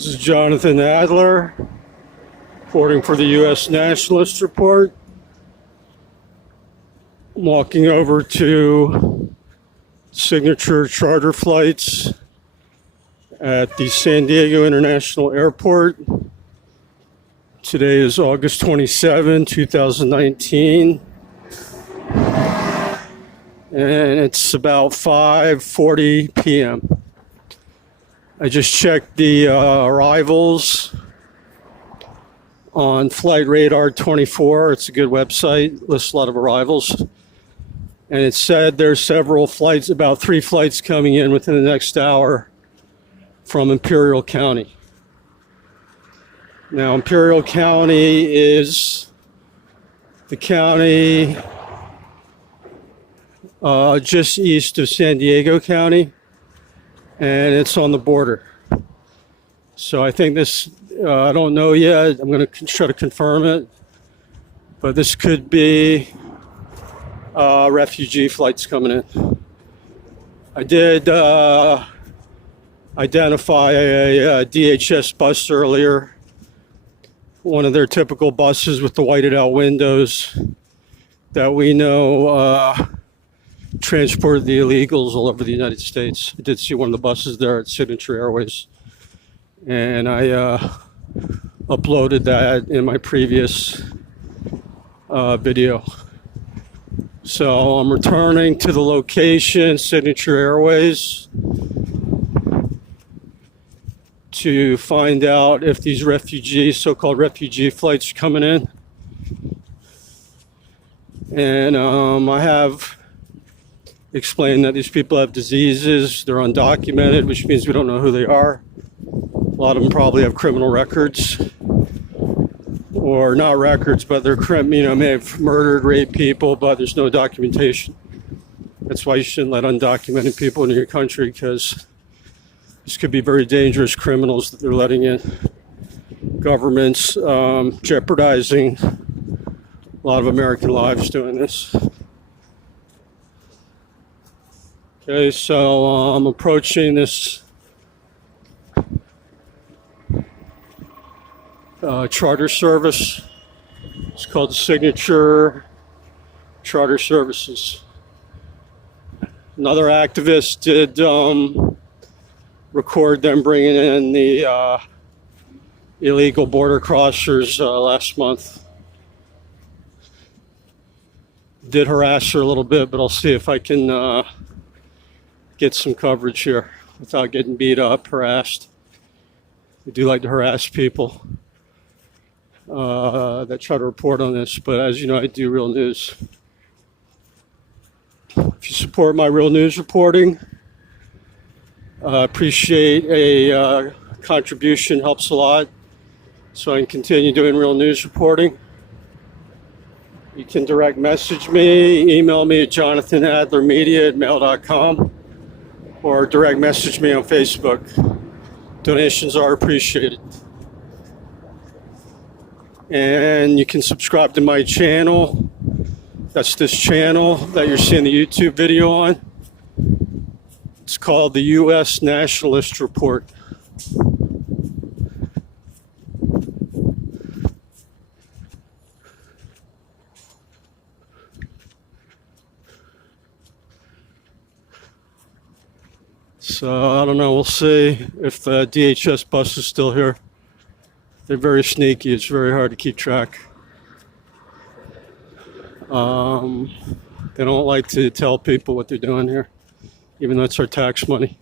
This is Jonathan Adler, reporting for the U.S. Nationalist Report. I'm walking over to signature charter flights at the San Diego International Airport. Today is August 27, 2019. And it's about 5:40 p.m. I just checked the arrivals on Flight Radar 24. It's a good website, lists a lot of arrivals. And it said there's several flights, about 3 flights coming in within the next hour from Imperial County. Now, Imperial County is the county just east of San Diego County, and it's on the border. So I think this, I don't know yet, I'm going to try to confirm it, but this could be refugee flights coming in. I did identify a DHS bus earlier, one of their typical buses with the whited out windows that we know transported the illegals all over the United States. I did see one of the buses there at Signature Airways, and I uploaded that in my previous video. So I'm returning to the location, Signature Airways, to find out if these refugees, so-called refugee flights are coming in. And I have explained that these people have diseases, they're undocumented, which means we don't know who they are. A lot of them probably have criminal records, or not records, but they're may have murdered, raped people, but there's no documentation. That's why you shouldn't let undocumented people into your country, because this could be very dangerous criminals that they're letting in. Governments jeopardizing a lot of American lives doing this. Okay, so I'm approaching this charter service. It's called Signature Charter Services. Another activist did record them bringing in the illegal border crossers last month. Did harass her a little bit, but I'll see if I can get some coverage here without getting beat up, harassed. We do like to harass people that try to report on this, but as you know, I do real news. If you support my real news reporting, I appreciate a contribution, helps a lot, so I can continue doing real news reporting. You can direct message me, email me at jonathanadlermedia@mail.com, or direct message me on Facebook. Donations are appreciated. And you can subscribe to my channel. That's this channel that you're seeing the YouTube video on. It's called the U.S. Nationalist Report. So I don't know, we'll see if the DHS bus is still here. They're very sneaky, it's very hard to keep track. They don't like to tell people what they're doing here, even though it's our tax money.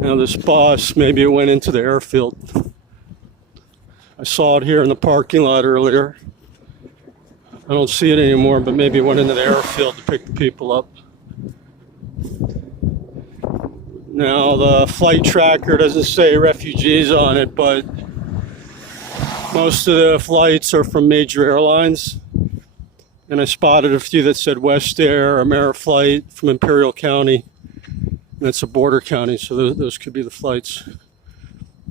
Now this bus, maybe it went into the airfield. I saw it here in the parking lot earlier. I don't see it anymore, but maybe it went into the airfield to pick the people up. Now the flight tracker doesn't say refugees on it, but most of the flights are from major airlines. And I spotted a few that said West Air, Ameriflight from Imperial County. And that's a border county, so those could be the flights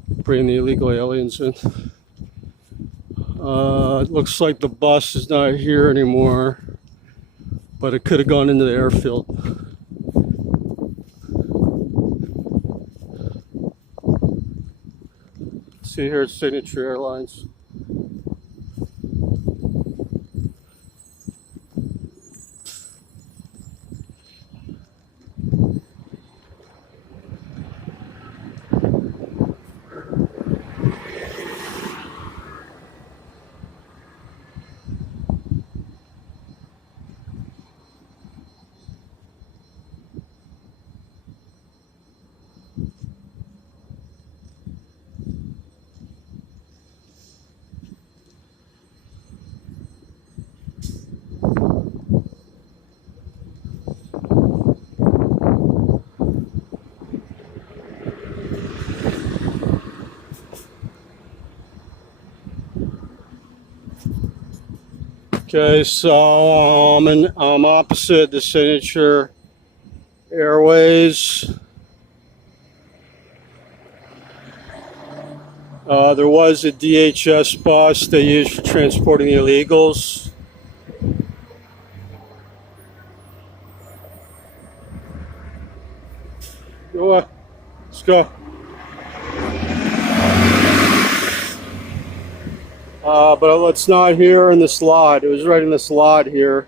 bringing the illegal aliens in. It looks like the bus is not here anymore, but it could have gone into the airfield. See here at Signature Airlines. Okay, so I'm opposite the Signature Airways. There was a DHS bus they used for transporting the illegals. Go on, let's go. But it's not here in this lot. It was right in this lot here.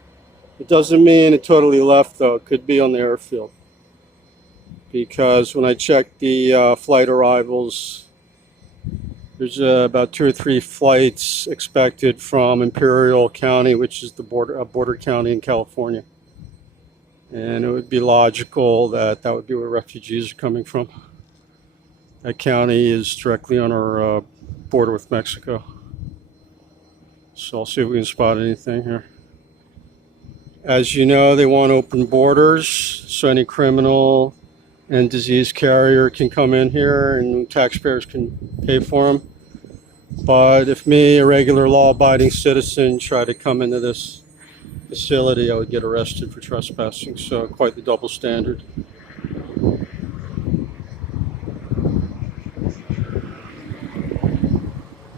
It doesn't mean it totally left, though. It could be on the airfield. Because when I checked the flight arrivals, there's about 2 or 3 flights expected from Imperial County, which is the border county in California. And it would be logical that that would be where refugees are coming from. That county is directly on our border with Mexico. So I'll see if we can spot anything here. As you know, they want open borders, so any criminal and disease carrier can come in here and taxpayers can pay for them. But if me, a regular law-abiding citizen, try to come into this facility, I would get arrested for trespassing, so quite the double standard.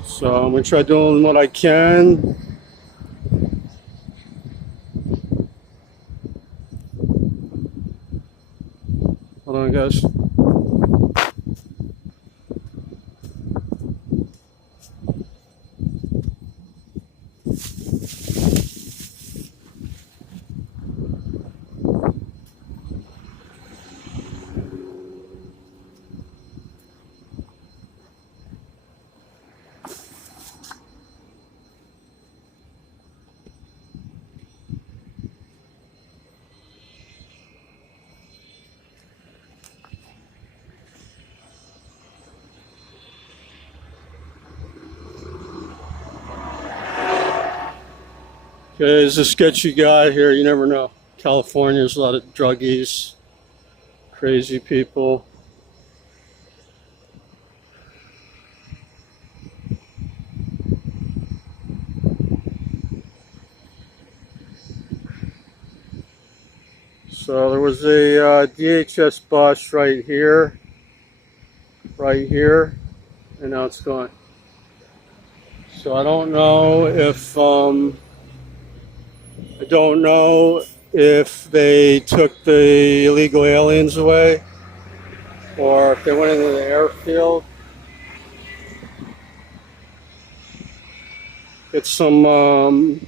So I'm going to try doing what I can. Hold on, guys. Okay, there's a sketchy guy here. You never know. California, there's a lot of druggies, crazy people. So there was a DHS bus right here, and now it's gone. So I don't know if they took the illegal aliens away or if they went into the airfield. Get some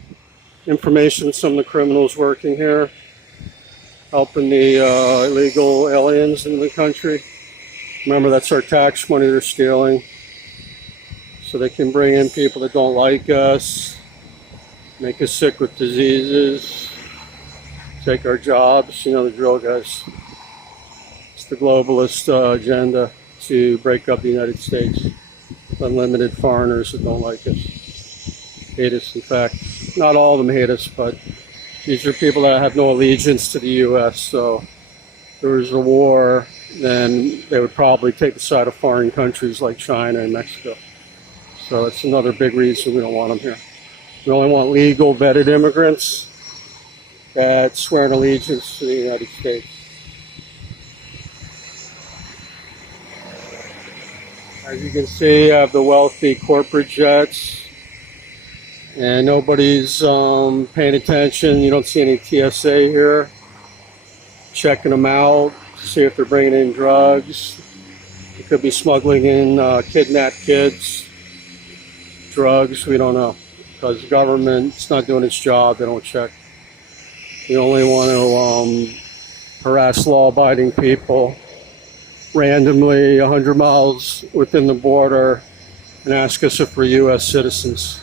information, some of the criminals working here, helping the illegal aliens in the country. Remember, that's our tax money they're stealing. So they can bring in people that don't like us, make us sick with diseases, take our jobs. You know the drill, guys. It's the globalist agenda to break up the United States. Unlimited foreigners that don't like us, hate us. In fact, not all of them hate us, but these are people that have no allegiance to the U.S. So if there was a war, then they would probably take the side of foreign countries like China and Mexico. So it's another big reason we don't want them here. We only want legal, vetted immigrants that swear an allegiance to the United States. As you can see, I have the wealthy corporate jets, and nobody's paying attention. You don't see any TSA here checking them out to see if they're bringing in drugs. It could be smuggling in kidnapped kids, drugs, we don't know. Because the government's not doing its job, they don't check. They only want to harass law-abiding people randomly 100 miles within the border and ask us if we're U.S. citizens.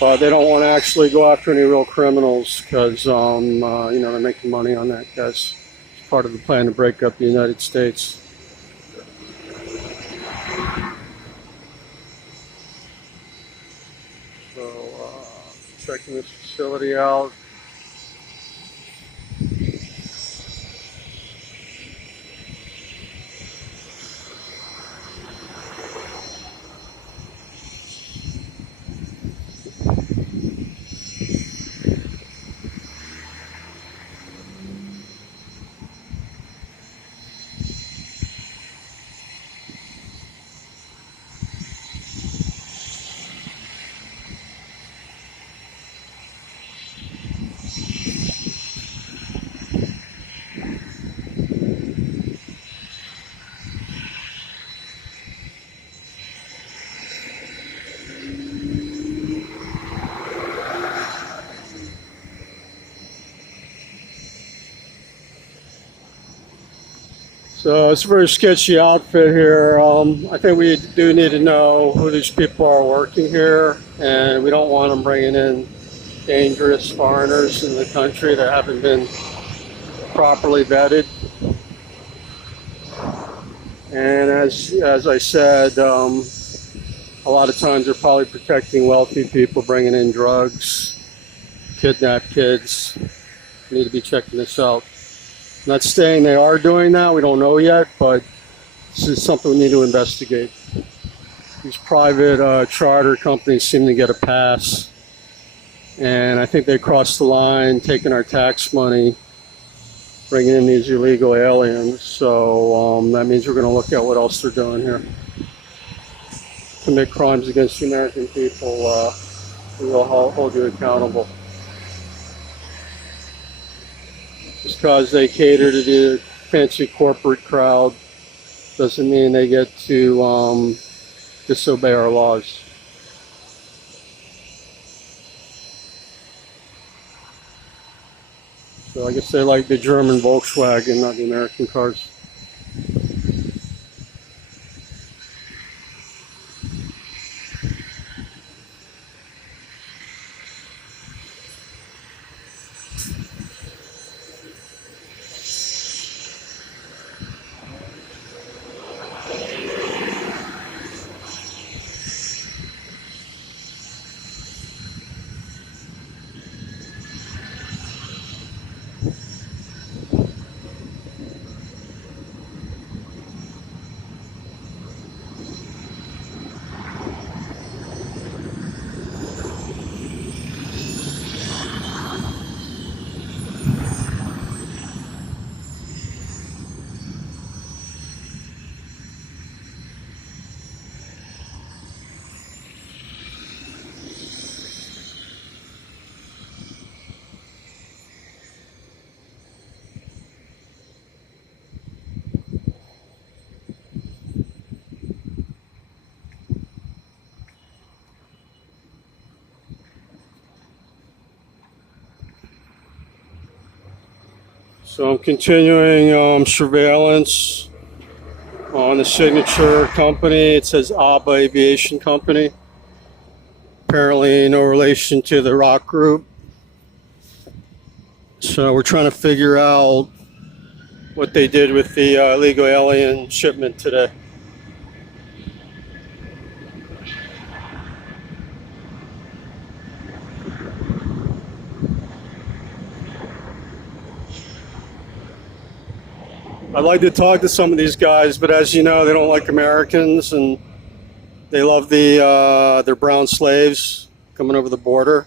But they don't want to actually go after any real criminals because, they're making money on that, guys. It's part of the plan to break up the United States. So, checking this facility out. So it's a very sketchy outfit here. I think we do need to know who these people are working here, and we don't want them bringing in dangerous foreigners in the country that haven't been properly vetted. And as I said, a lot of times they're probably protecting wealthy people bringing in drugs, kidnapped kids. We need to be checking this out. Not saying they are doing that, we don't know yet, but this is something we need to investigate. These private charter companies seem to get a pass, and I think they crossed the line, taking our tax money, bringing in these illegal aliens. So that means we're going to look at what else they're doing here. Commit crimes against the American people, we will hold you accountable. Just because they cater to the fancy corporate crowd doesn't mean they get to disobey our laws. So I guess they like the German Volkswagen, not the American cars. So I'm continuing surveillance on the signature company. It says ABA Aviation Company. Apparently no relation to the rock group. So we're trying to figure out what they did with the illegal alien shipment today. I'd like to talk to some of these guys, but as you know, they don't like Americans, and they love their brown slaves coming over the border.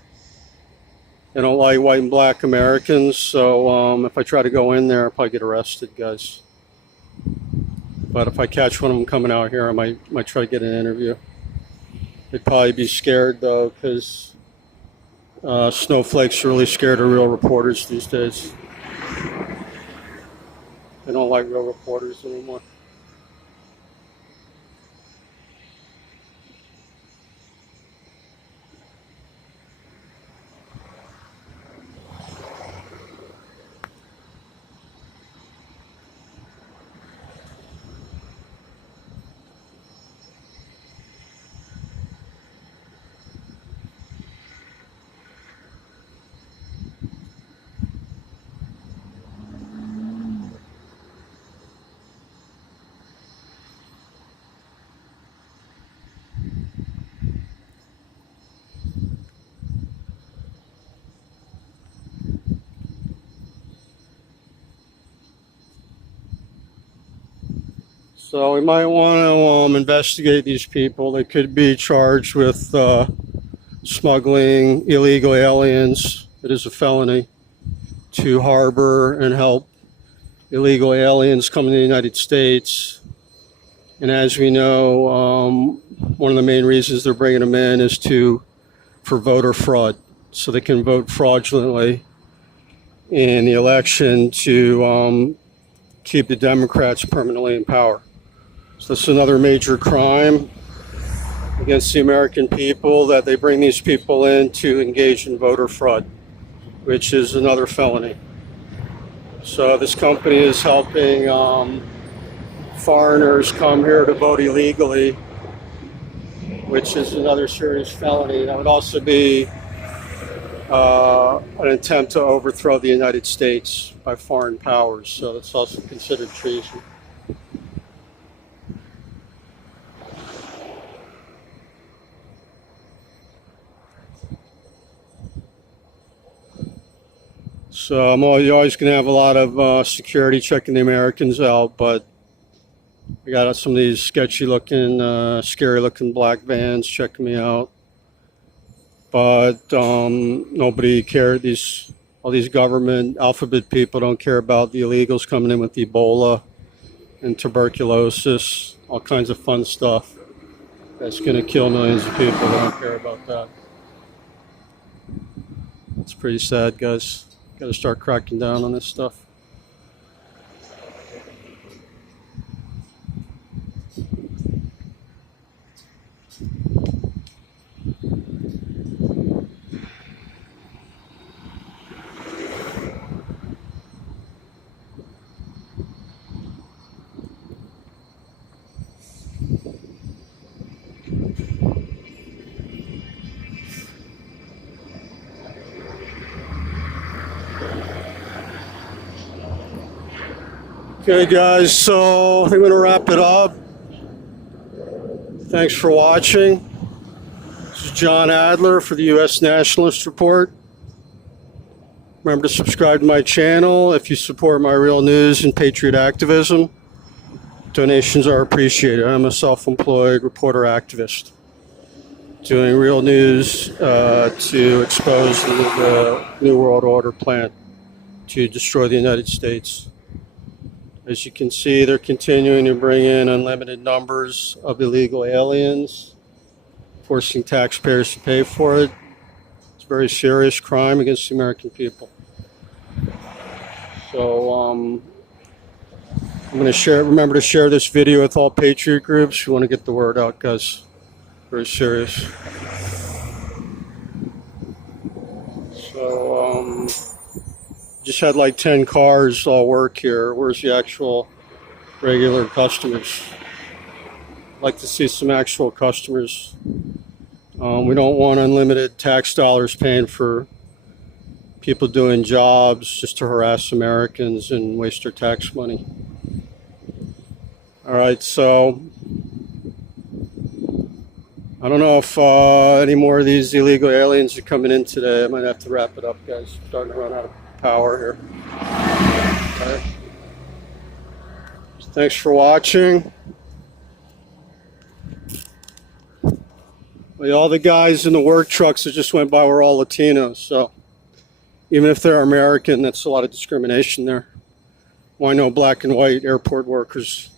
They don't like white and black Americans, so if I try to go in there, I'll probably get arrested, guys. But if I catch one of them coming out here, I might try to get an interview. They'd probably be scared, though, because snowflakes are really scared of real reporters these days. They don't like real reporters anymore. So we might want to investigate these people. They could be charged with smuggling illegal aliens. It is a felony to harbor and help illegal aliens come to the United States. And as we know, one of the main reasons they're bringing them in is for voter fraud, so they can vote fraudulently in the election to keep the Democrats permanently in power. So this is another major crime against the American people, that they bring these people in to engage in voter fraud, which is another felony. So this company is helping foreigners come here to vote illegally, which is another serious felony. That would also be an attempt to overthrow the United States by foreign powers. So that's also considered treason. So you're always going to have a lot of security checking the Americans out, but we got some of these sketchy-looking, scary-looking black vans checking me out. But nobody cared. All these government alphabet people don't care about the illegals coming in with Ebola and tuberculosis, all kinds of fun stuff that's going to kill millions of people. They don't care about that. It's pretty sad, guys. Got to start cracking down on this stuff. Okay, guys, so I'm going to wrap it up. Thanks for watching. This is John Adler for the U.S. Nationalist Report. Remember to subscribe to my channel if you support my real news and patriot activism. Donations are appreciated. I'm a self-employed reporter activist doing real news to expose the New World Order plan to destroy the United States. As you can see, they're continuing to bring in unlimited numbers of illegal aliens, forcing taxpayers to pay for it. It's a very serious crime against the American people. So I'm going to remember to share this video with all patriot groups. We want to get the word out, guys. Very serious. So just had like 10 cars all work here. Where's the actual regular customers? I'd like to see some actual customers. We don't want unlimited tax dollars paying for people doing jobs just to harass Americans and waste their tax money. All right, so I don't know if any more of these illegal aliens are coming in today. I might have to wrap it up, guys. I'm starting to run out of power here. Okay. Thanks for watching. Well, all the guys in the work trucks that just went by were all Latinos, so even if they're American, that's a lot of discrimination there. Why no black and white airport workers?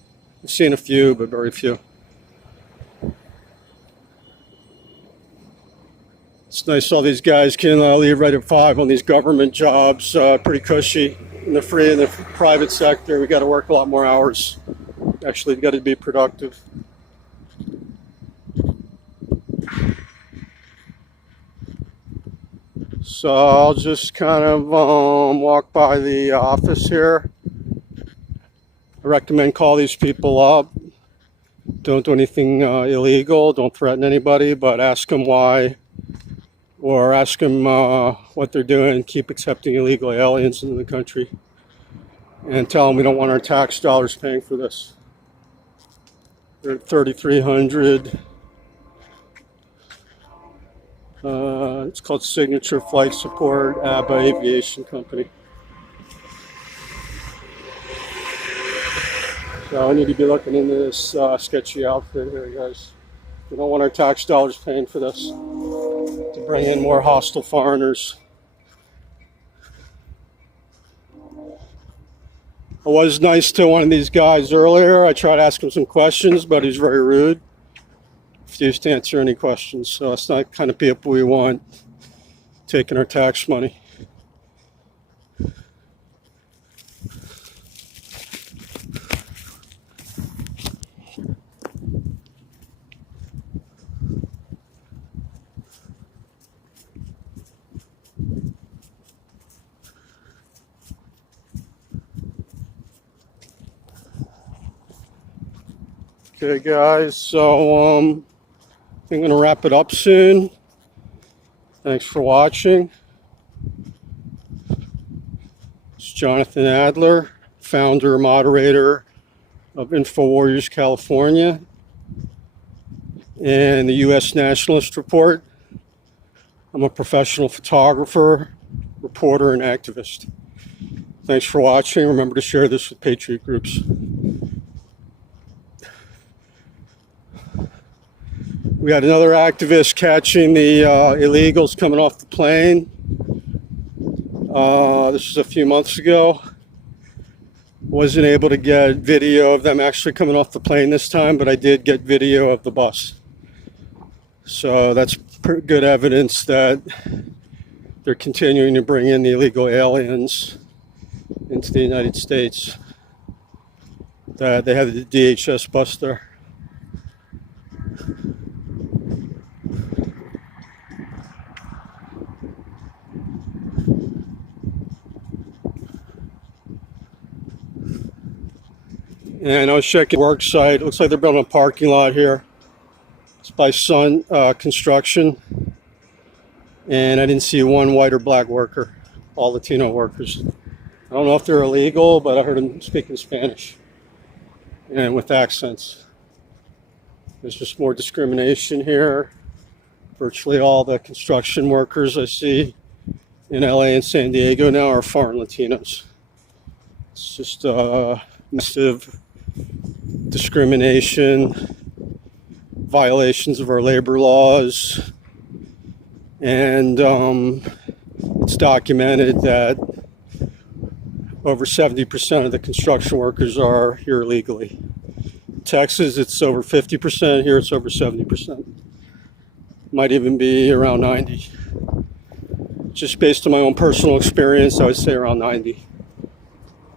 I've seen a few, but very few. It's nice all these guys can leave right at 5 on these government jobs, pretty cushy. in the private sector, we got to work a lot more hours. Actually, got to be productive. So I'll just kind of walk by the office here. I recommend call these people up. Don't do anything illegal. Don't threaten anybody, but ask them why, or ask them what they're doing. Keep accepting illegal aliens into the country, and tell them we don't want our tax dollars paying for this. They're at 3,300. It's called Signature Flight Support, ABBA Aviation Company. So I need to be looking into this sketchy outfit here, guys. We don't want our tax dollars paying for this to bring in more hostile foreigners. I was nice to one of these guys earlier. I tried to ask him some questions, but he's very rude. Refused to answer any questions. So it's not the kind of people we want taking our tax money. Okay, guys, so I'm going to wrap it up soon. Thanks for watching. It's Jonathan Adler, founder, moderator of InfoWarriors California and the U.S. Nationalist Report. I'm a professional photographer, reporter, and activist. Thanks for watching. Remember to share this with Patriot groups. We had another activist catching the illegals coming off the plane. This was a few months ago. Wasn't able to get video of them actually coming off the plane this time, but I did get video of the bus. So that's pretty good evidence that they're continuing to bring in the illegal aliens into the United States. That they had the DHS bus there. And I was checking the work site. It looks like they're building a parking lot here. It's by SUNDT Construction. And I didn't see one white or black worker. All Latino workers. I don't know if they're illegal, but I heard them speaking Spanish. And with accents. There's just more discrimination here. Virtually all the construction workers I see in LA and San Diego now are foreign Latinos. It's just massive discrimination, violations of our labor laws, and it's documented that over 70% of the construction workers are here illegally. In Texas, it's over 50%. Here, it's over 70%. Might even be around 90. Just based on my own personal experience, I would say around 90.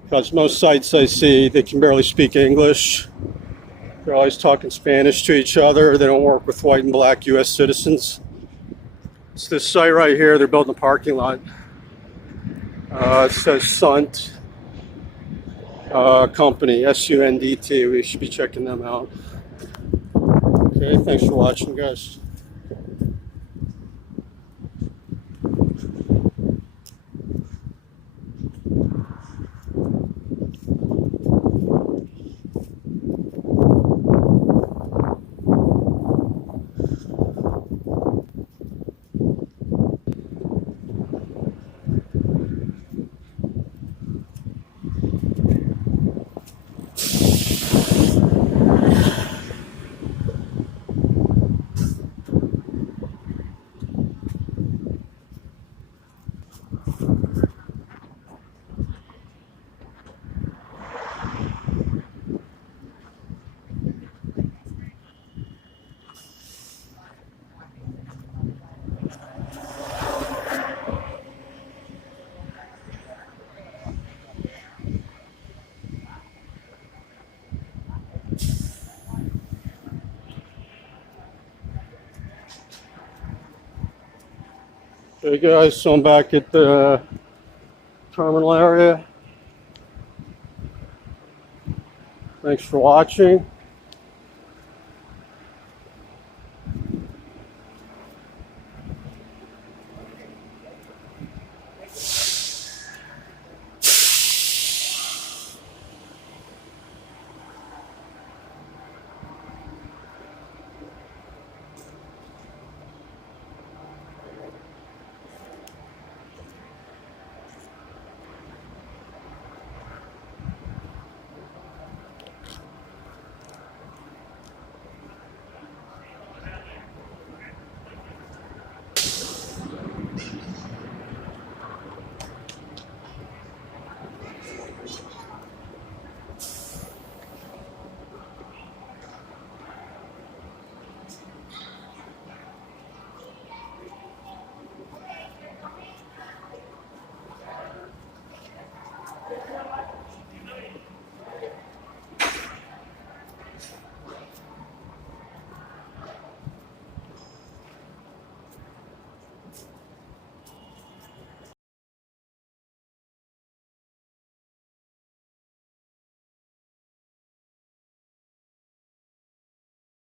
Because most sites I see, they can barely speak English. They're always talking Spanish to each other. They don't work with white and black U.S. citizens. It's this site right here. They're building a parking lot. It says SUNDT Company, SUNDT. We should be checking them out. Okay, thanks for watching, guys. Okay guys, so I'm back at the terminal area. Thanks for watching.